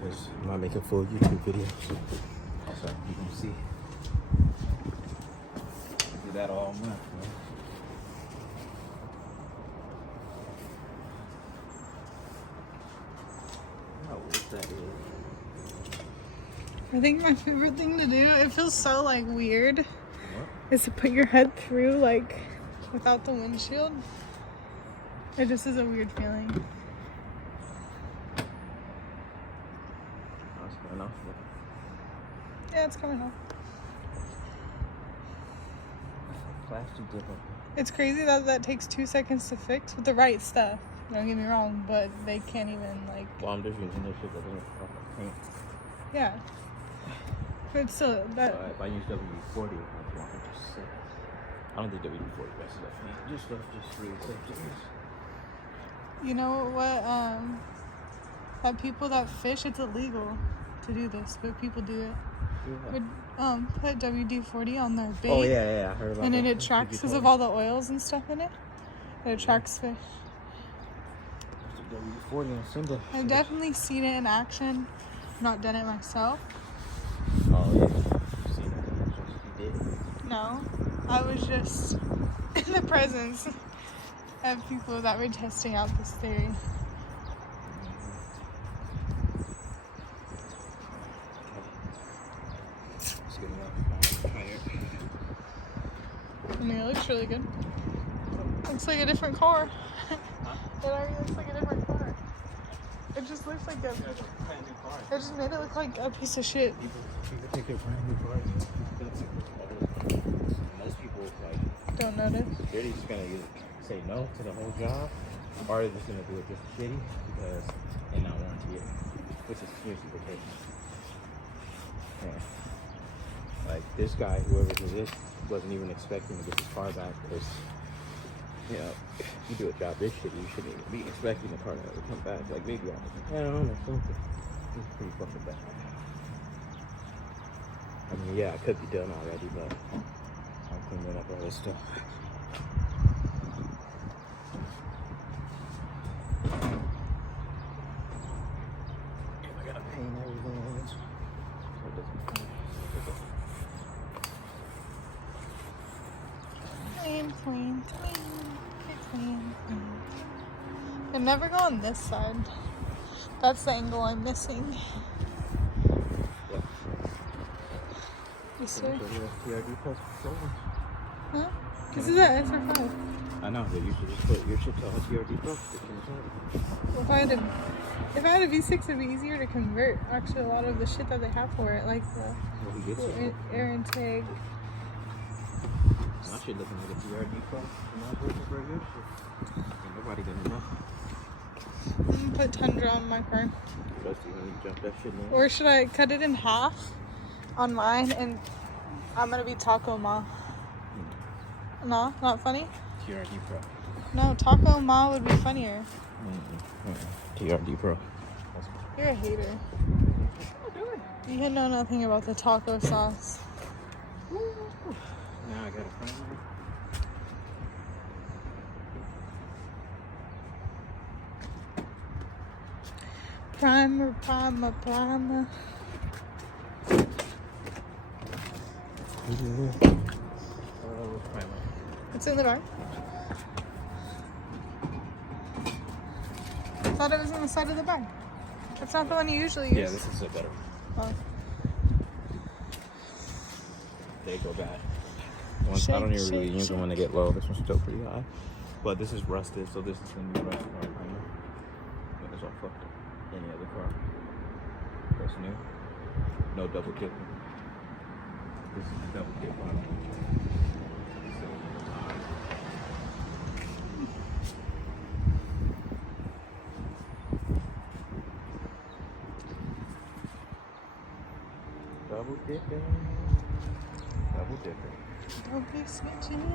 because I'm not making full YouTube videos. So you can see. Do that all month, man. That is. I think my favorite thing to do, it feels so like weird, is to put your head through like without the windshield. It just is a weird feeling. Oh, it's coming off. Yeah, it's coming off. Plastic different. It's crazy that takes 2 seconds to fix with the right stuff. Don't get me wrong, but they can't even like. Well, I'm just using this shit that doesn't paint. Yeah. But still, that. So if I use WD-40, I'm 106. I don't think WD-40 messes up paint. Just stuff just really safe to use. You know what? That people that fish, it's illegal to do this, but people do it. Would put WD-40 on their bait. Oh yeah, I heard about and that. And it attracts because of all the oils and stuff in it. It attracts fish. WD-40 on Simba. I've definitely seen it in action. Not done it myself. Oh yeah, you've seen it. You did. No, I was just in the presence of people that were testing out this theory. I mean, it looks really good. Looks like a different car. It already looks like a different car. It just looks like a. It just made it look like a piece of shit. People think they're brand new cars. Most people like don't notice. They're just gonna either say no to the whole job, or they're just gonna do it just shitty because they're not warranty it, which is usually the case. Yeah. Like this guy, whoever did this, wasn't even expecting to get his car back because. You know, if you do a job this shit, you shouldn't even be expecting the car to come back. Like, maybe I don't know, something. It's pretty fucking bad. I mean, yeah, it could be done already, but I'm cleaning up all this stuff. And I gotta paint everything. So it doesn't Clean, clean, clean. I've never go on this side. That's the angle I'm missing. Yeah. You see? Huh? This is an SR5. I know, but you should just put your shit to a TRD Pro. Well, if I had a V6, it'd be easier to convert. Actually, a lot of the shit that they have for it, like the air intake. My shit looking like a TRD Pro. Not working for a good shit. Ain't nobody gonna know. I'm gonna put Tundra on my car. Especially when you jump that shit in. Or should I cut it in half on mine and I'm gonna be Tacoma? No, not funny? TRD Pro. No, Tacoma would be funnier. TRD Pro. You're a hater. You know nothing about the taco sauce. Now I got a primer. Primer. It's in the dark. I thought it was on the side of the bag. That's not the one you usually use. Yeah, this is a better one. Oh. They go bad. I don't even really use the one to get low. This one's still pretty high. But this is rusted, so this is the new rusted car primer. But it's all fucked up. Any other car. That's new. No double dip. This is the double dip on it. Double dipping. Double dipping. Don't be switching.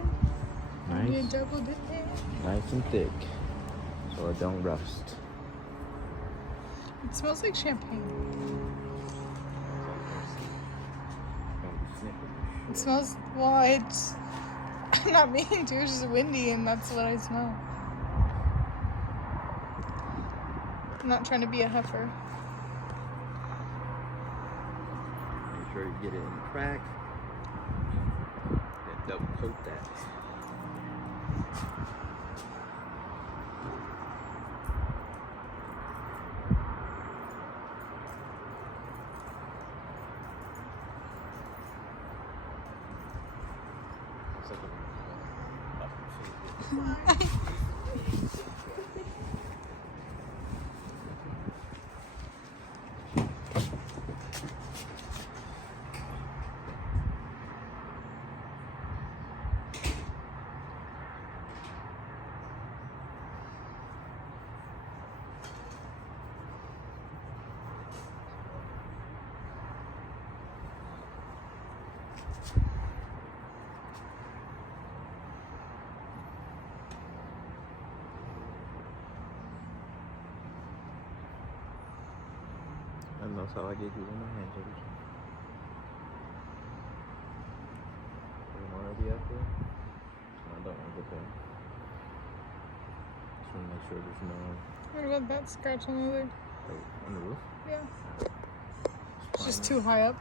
Nice. Double dipping. Nice and thick. So it don't rust. It smells like champagne. It smells, well, it's I'm not meaning to, it's just windy and that's what I smell. I'm not trying to be a heifer. get it in the crack. Then double coat that. And that's how I get using my hands every time. I'm already up there. I don't want to get there. Just want to make sure there's no... What about that scratch on the other? Oh, on the roof? Yeah. It's just too high up.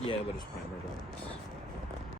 Yeah, but it's primer, guys.